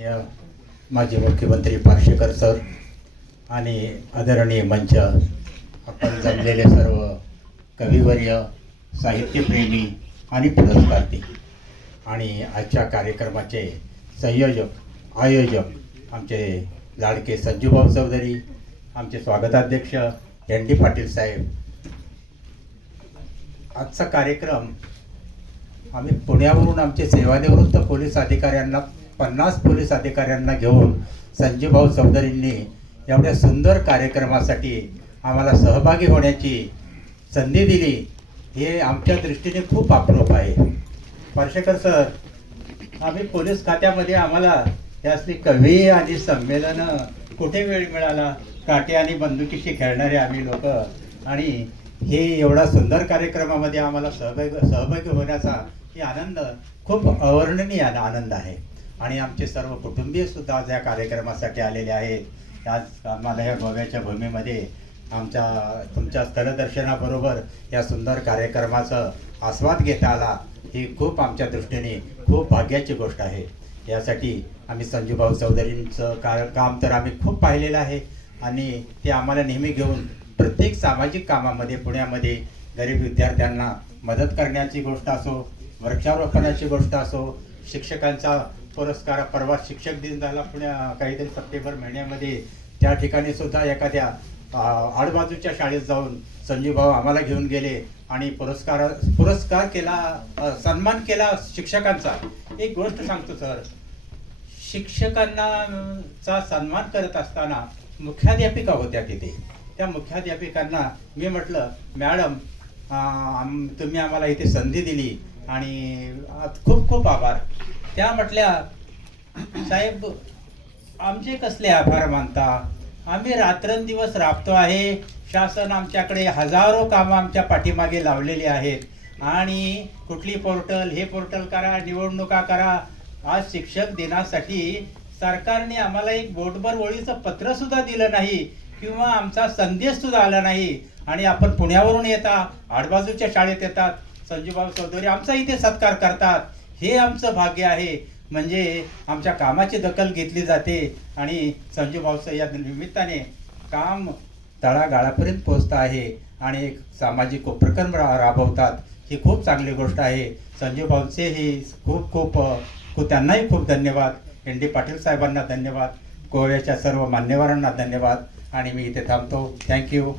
या माजी मुख्यमंत्री पार्शेकर सर आणि आदरणीय मंच आपण जमलेले सर्व कविवर्य साहित्यप्रेमी आणि पुरस्कारती. आणि आजच्या कार्यक्रमाचे संयोजक आयोजक आमचे लाडके संजूभाऊ चौधरी आमचे स्वागताध्यक्ष एन डी पाटील साहेब. आजचा कार्यक्रम आम्ही पुण्यावरून आमचे सेवानिवृत्त पोलीस अधिकाऱ्यांना पन्नास पोलीस अधिकाऱ्यांना घेऊन संजीवभाऊ चौधरींनी एवढ्या सुंदर कार्यक्रमासाठी आम्हाला सहभागी होण्याची संधी दिली. हे आमच्या दृष्टीने खूप आपलोप आहे. पार्शेकर सर आम्ही पोलीस खात्यामध्ये आम्हाला यासली कवी आणि संमेलनं कुठे वेळ मिळाला? काटे आणि बंदुकीशी खेळणारे आम्ही लोक आणि हे एवढा सुंदर कार्यक्रमामध्ये आम्हाला सहभागी सहभागी होण्याचा ही आनंद खूप अवर्णनीय आनंद आहे. आणि आमचे सर्व कुटुंबीय सुद्धा आज या कार्यक्रमासाठी आलेले आहेत. आज आम्हाला या गोव्याच्या भूमीमध्ये आमच्या तुमच्या स्थलदर्शनाबरोबर या सुंदर कार्यक्रमाचा आस्वाद घेता आला ही खूप आमच्या दृष्टीने खूप भाग्याची गोष्ट आहे. यासाठी आम्ही संजूभाऊ चौधरींचं का काम तर आम्ही खूप पाहिलेलं आहे आणि ते आम्हाला नेहमी घेऊन प्रत्येक सामाजिक कामामध्ये पुण्यामध्ये गरीब विद्यार्थ्यांना मदत करण्याची गोष्ट असो वृक्षारोपणाची गोष्ट असो शिक्षकांचा पुरस्कार परवा शिक्षक दिन झाला पुण्या काहीतरी सप्टेंबर महिन्यामध्ये. त्या ठिकाणी सुद्धा एखाद्या आडबाजूच्या शाळेत जाऊन संजूभाऊ आम्हाला घेऊन गेले आणि पुरस्कार पुरस्कार केला सन्मान केला शिक्षकांचा. एक गोष्ट सांगतो सर. शिक्षकांना चा सन्मान करत असताना मुख्याध्यापिका होत्या तिथे. त्या मुख्याध्यापिकांना मी म्हटलं मॅडम तुम्ही आम्हाला इथे संधी दिली. आणि खूप खूप आभार. त्या म्हटल्या साहेब आमचे कसले आभार मानता? आम्ही रात्रंदिवस राबतो आहे. शासन आमच्याकडे हजारो कामं आमच्या पाठीमागे लावलेली आहेत. आणि कुठली पोर्टल हे पोर्टल करा निवडणुका करा. आज शिक्षक दिनासाठी सरकारने आम्हाला एक बोटभर ओळीचं पत्रसुद्धा दिलं नाही किंवा आमचा संदेशसुद्धा आला नाही. आणि आपण पुण्यावरून येता आडबाजूच्या शाळेत येतात. संजूभाऊ चौधरी आमचा इथे सत्कार करतात. हे आमचं भाग्य आहे. म्हणजे आमच्या कामाची दखल घेतली जाते आणि संजू या निमित्ताने काम तळागाळापर्यंत पोहोचत आहे आणि एक सामाजिक उपक्रम रा राबवतात. ही खूप चांगली गोष्ट आहे. संजू भाऊचे ही खूप खूप खूप त्यांनाही खूप धन्यवाद. एन डी पाटील साहेबांना धन्यवाद. गोव्याच्या सर्व मान्यवरांना धन्यवाद. आणि मी इथे थांबतो. थँक्यू